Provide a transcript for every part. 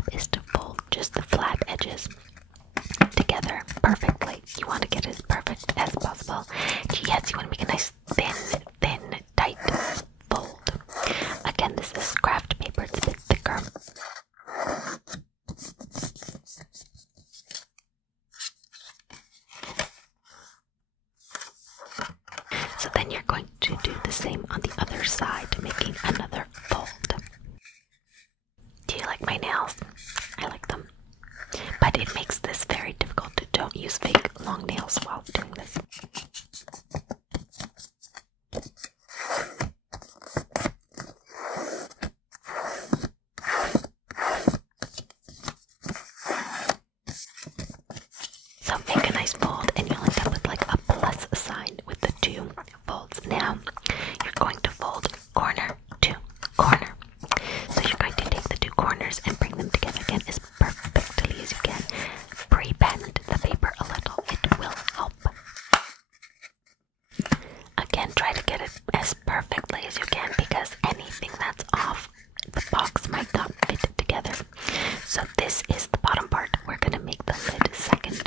step is to fold just the flat edges together perfectly. You want to get it as perfect as possible. Yes, you want to make a nice thin, tight fold. Again, this is craft paper, it's a bit thicker. So then you're going to do the same on the other side, making another fold. Do you like my nails? I like them. But it makes this very difficult. Don't use fake long nails while doing this. So make a nice fold and you'll end up with like a plus sign with the two folds. Now you're going to fold corner to corner. So you're going to take the two corners and bring them together again as perfectly as you can. Pre-bend the paper a little. It will help. Again, try to get it as perfectly as you can because anything that's off, the box might not fit together. So this is the bottom part. We're going to make the lid second.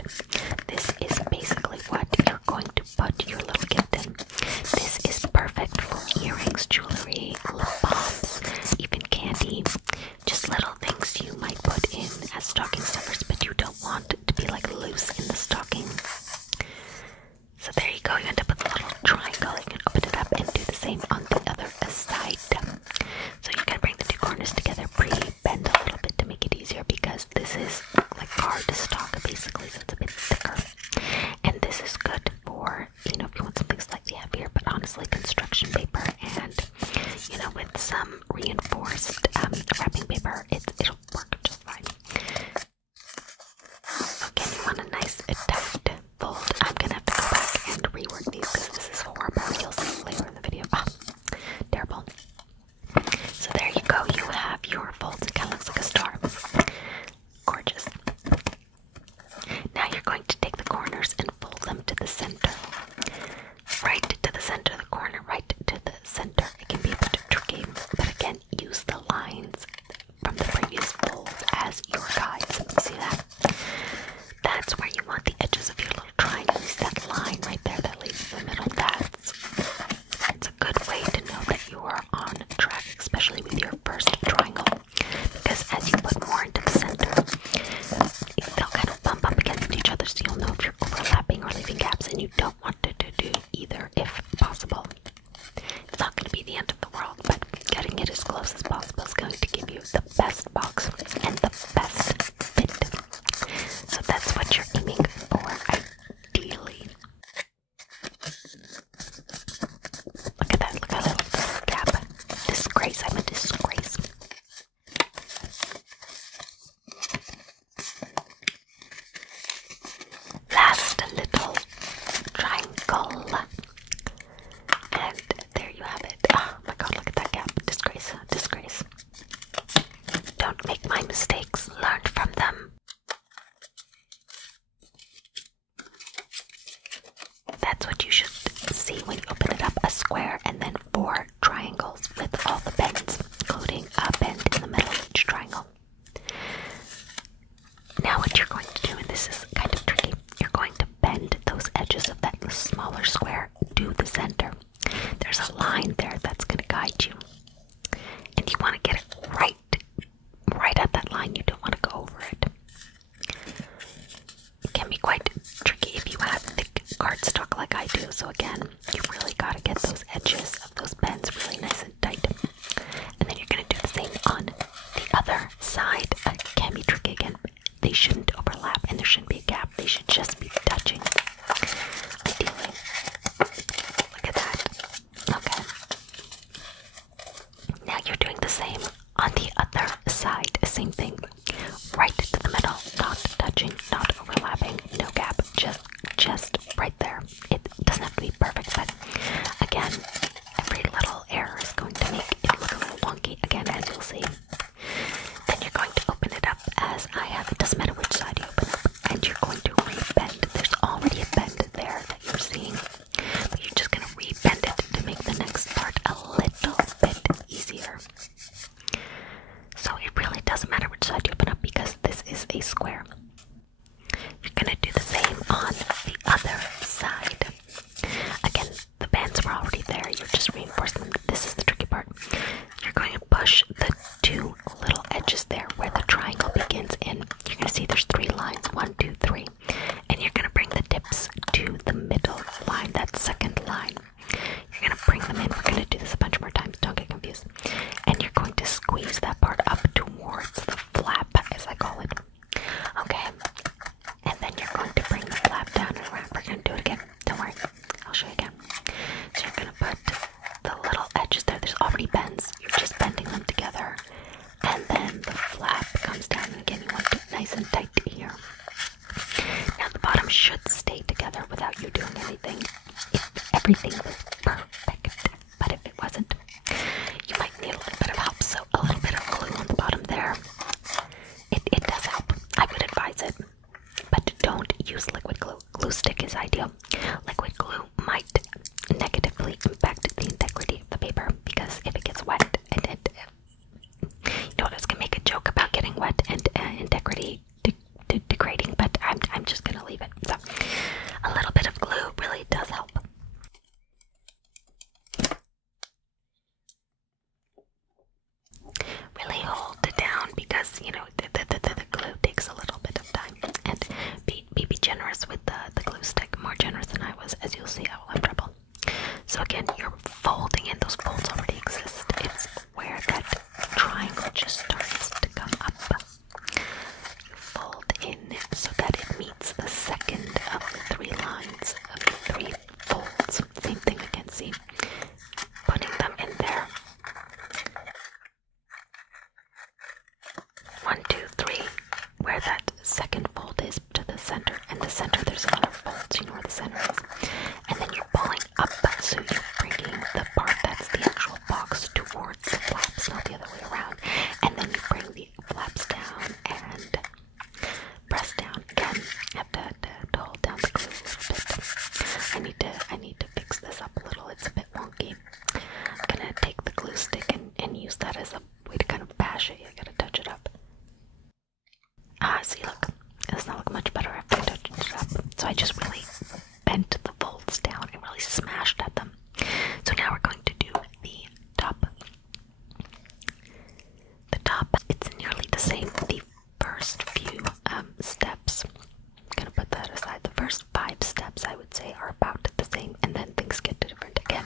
This is basically what you're going to put your little gift in. This is perfect for earrings, jewelry, lip balms, even candy. Just little things you might put in as stocking stuffers, but you don't want it to be like loose in the stocking. So there you go. You end up with a little triangle. You can open it up and do the same on the other side. So you're going to bring the two corners together, pre-bend a little bit to make it easier because this is like hard to stock basically, so it's a bit thicker. And this is good for, if you want something slightly heavier, but honestly construction paper and, with some reinforced wrapping paper, it'll work just fine. Again, you want a nice tight fold. I'm going to have to go back and rework these because this is horrible. You'll see later in the video. Terrible. So there you go. You have your folds. It kind of looks like a star. Gorgeous. Now you're going to take the corners and fold them to the center. Right to the center of the corner, right to the center. It can be a bit tricky, but again, use the lines from the previous fold as your guides. See that? That's where you want the edges of your little triangle. Is that line right there that leads to the middle? It's a good way to know that you are on track, especially with your first triangle, because as you put more into the center, they'll kind of bump up against each other, so you'll know if you're overlapping or leaving gaps, and you don't want to do either if possible. It's not going to be the end of the world, but getting it as close as possible is going to give you the best box and the best fit. So that's what you're aiming for, ideally. Look at that, look at that little gap. Disgrace, I'm a disgrace. Last little triangle. And there you have it. Oh my god, look at that gap. Disgrace, disgrace. Don't make my mistakes, learn from them. That's what you should see when you open it up, a square and then 4 triangles with all the bends, including a bend in the middle of each triangle. Now what you're going to do, and this is kind of tricky, you're going to bend those edges of that smaller square to the center. There's a line there that's going to guide you. And you want to get it right at that line. You don't want to go over it. It can be quite tricky if you have thick cardstock like I do. So again, you really got to get those edges of those bends really nice and tight. And then you're going to do the same on the other side. It can be tricky again. They shouldn't overlap and there shouldn't be a gap. They should just be touching. Ideally. Look at that. Okay. Now you're doing the same on the other side. Same thing. Right to the middle. Not touching, not overlapping, no gap. Just right there. It doesn't have to be perfect, but again, every little error is going to make it look a little wonky. Again, as you'll see. Then you're going to open it up as I have. It doesn't matter which side you open up. And you're going to re-bend. There's already a bend there that you're seeing. But you're just going to re-bend it to make the next part a little bit easier. So it really doesn't matter which side you open up should stay together without you doing anything if everything was perfect. But if it wasn't, you might need a little bit of help. So a little bit of glue on the bottom there. It does help. I would advise it. But don't use liquid glue. Glue stick is ideal. Liquid glue might negatively impact the integrity of the paper because if it gets wet and you know what, I was gonna make a joke about getting wet and integrity degrading, but I'm just gonna leave it. So a little bit of glue really does help. Really hold it down because you know the glue takes a little bit of time, and be generous with the glue stick, more generous than I was, as you'll see. I will have trouble. So again, you're folding in, those folds already exist. It's where that triangle just starts to come up. You fold in so that it meets the second of the 3 lines of the 3 folds. Same thing again, see? Putting them in there. 1, 2, 3, where that second fold is to the center. And the center, there's another fold, so you know where the center is. And then you're pulling up, so you're bringing the part that's the actual box towards the flaps, not the other way around. And then you bring the flaps down and press down. Again, you have to hold down the glue a little bit. I need to fix this up a little. It's a bit wonky. I'm gonna take the glue stick and use that as a way to kind of bash it. You gotta touch it up. See, look, it does not look much better after I touched it up. So I just really bent the folds down and really smashed at them. So now we're going to do the top. The top, it's nearly the same. The first few steps, I'm gonna put that aside. The first 5 steps, I would say, are about the same, and then things get different again.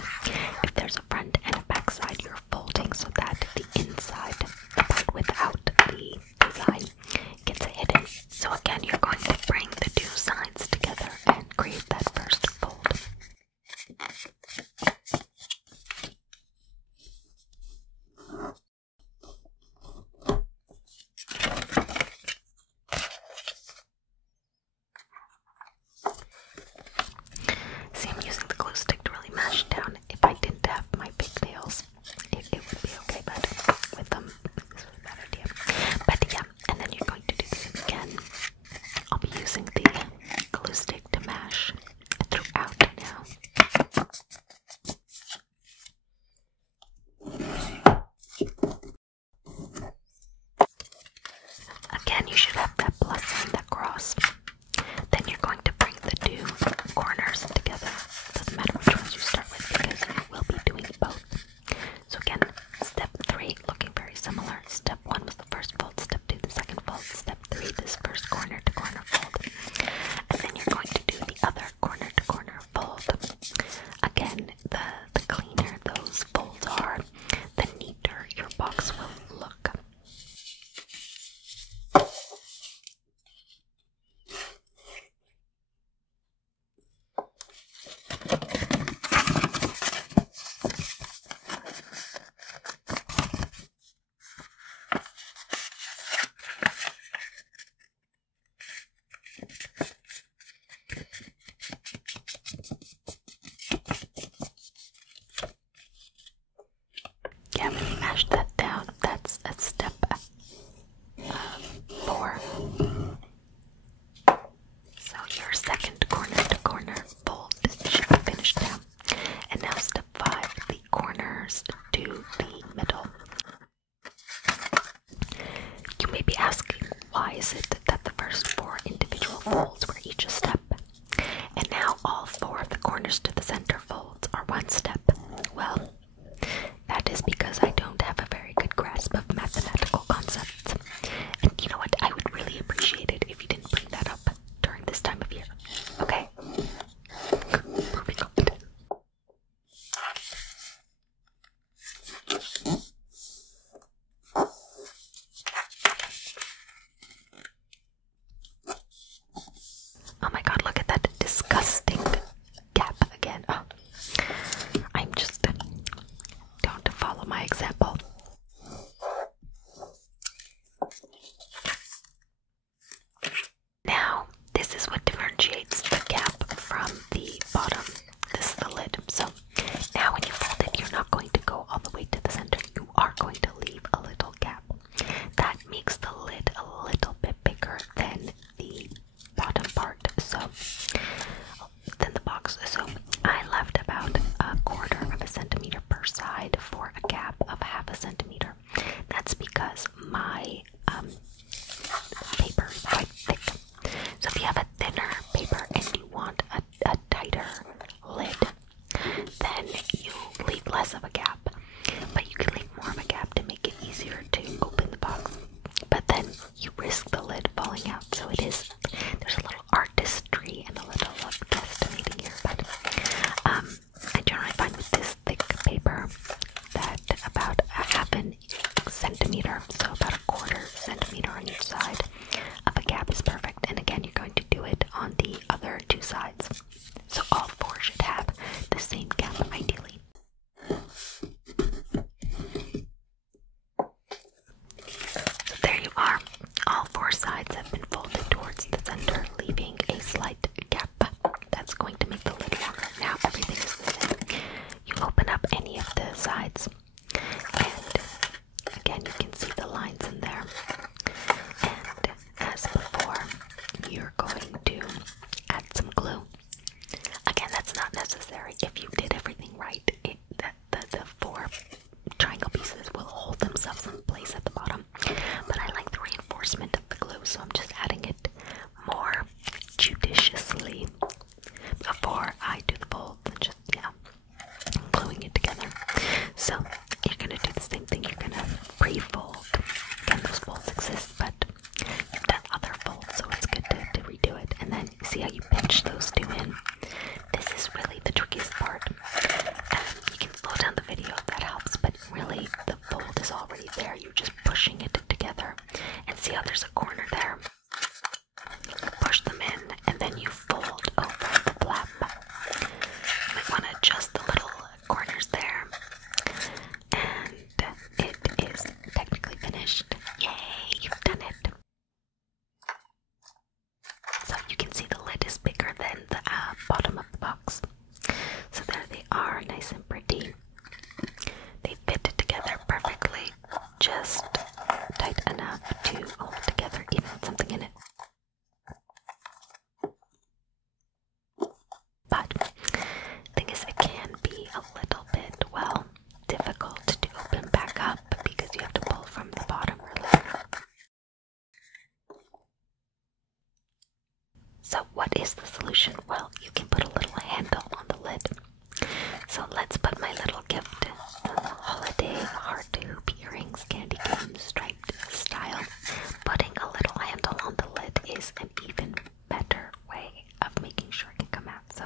If there's a front and a back side, you're folding so that the inside, the part without the design, gets hidden. So again, you're going to bring the 2 sides together and create that first fold. See, I'm using the glue stick to really mash it down. If I didn't have my pigtails, it would be okay, but with them, this was a bad idea. But yeah, and then you're going to do the same again. I'll be using the glue stick to mash throughout now. Again, you should have that plus sign, that cross. Then you're going to bring the 2 corners together. Doesn't matter which ones you start with because you will be doing both. So again, step 3 looking very similar. Step 1 was the first fold, step 2 the second fold, step 3 this first corner to corner fold. And then you're going to do the other corner to corner fold. Again, the cleaner those folds are, the neater your box will look. Yeah, when you mash that down, that's a step 4. So your second corner to corner fold should be finished now. And now step 5, the corners to the middle. You may be asking, why is it that the first 4 individual folds were each a step, and now all 4 of the corners to the center folds are 1 step? Well, that is because I don't have a very good grasp of mathematical concepts. And you know what? I would really appreciate it if you didn't bring that up during this time of year. Okay? Moving on. sides have been folded towards the center, leaving a slight gap. That's going to make the lid longer. Now everything is the same. You open up any of the sides, and again, you can see the lines in there. And as before, you're going to add some glue. Again, that's not necessary. If you did everything right, the four triangle pieces will hold themselves in place at the bottom. But I like the reinforcement of the glue, so I'm just adding it more judiciously before I do the fold. And just, gluing it together. So you're going to do the same thing. You're going to pre-fold. Again, those folds exist, but you've done other folds, so it's good to redo it. And then see how you pinch those two in? This is really the trickiest part. You can slow down the video if that helps, but really the fold is already there. You're just pushing it together. And see how there's a corner there? Push them in, and then you fold over the flap. You might want to adjust the little corners there. And it is technically finished. Yay, you've done it. So you can see the lid is bigger than the bottom of the box. So there they are, nice and pretty. They fit together perfectly, just tight enough to hold it together even with something in it. But the thing is, it can be a little bit, well, difficult to open back up because you have to pull from the bottom really. So what is the solution? Well, you can put a little handle on the lid. So let's put my little gift, holiday heart hoop earrings, candy cane, striped style. Putting a little handle on the lid is an even better way of making sure it can come out. So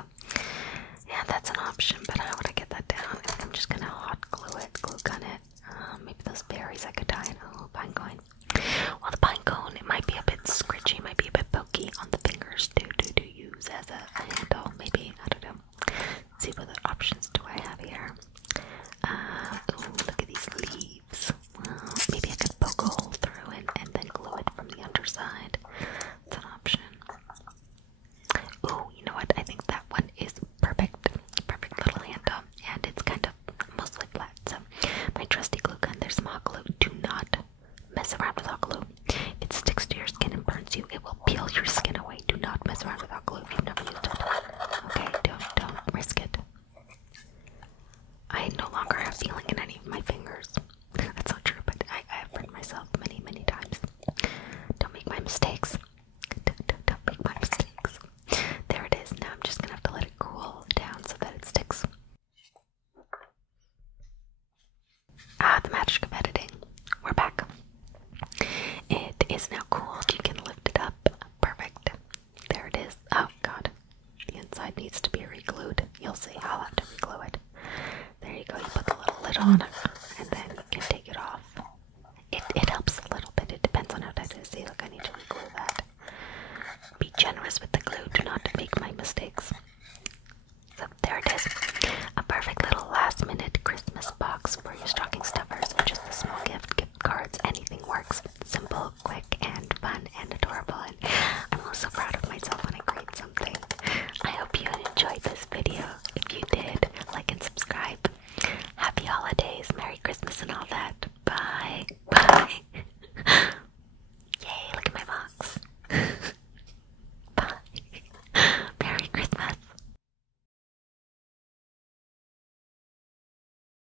yeah, that's an option, but how would I get that down? I'm just gonna hot glue it, glue gun it. Maybe those berries I could tie in. Oh, pine cone. Well, the pine cone, it might be a bit scritchy, might be a bit pokey on the fingers to use as a handle. Maybe, I don't know. Let's see what other options do I have here. Ooh, look at these leaves. Well, maybe I could poke a hole through and then glue it from the underside. That's an option. Ooh, you know what? I think that one is perfect. Perfect little handle. And it's kind of mostly flat. So my trusty glue gun, there's some hot glue. Do not mess around with hot glue. If it sticks to your skin and burns you, it will peel your skin away. Do not mess around with hot glue if you've never used it. Okay, don't risk it. I no longer have feeling in any of my fingers. That's not true, but I have burned myself many, many times. Don't make my mistakes.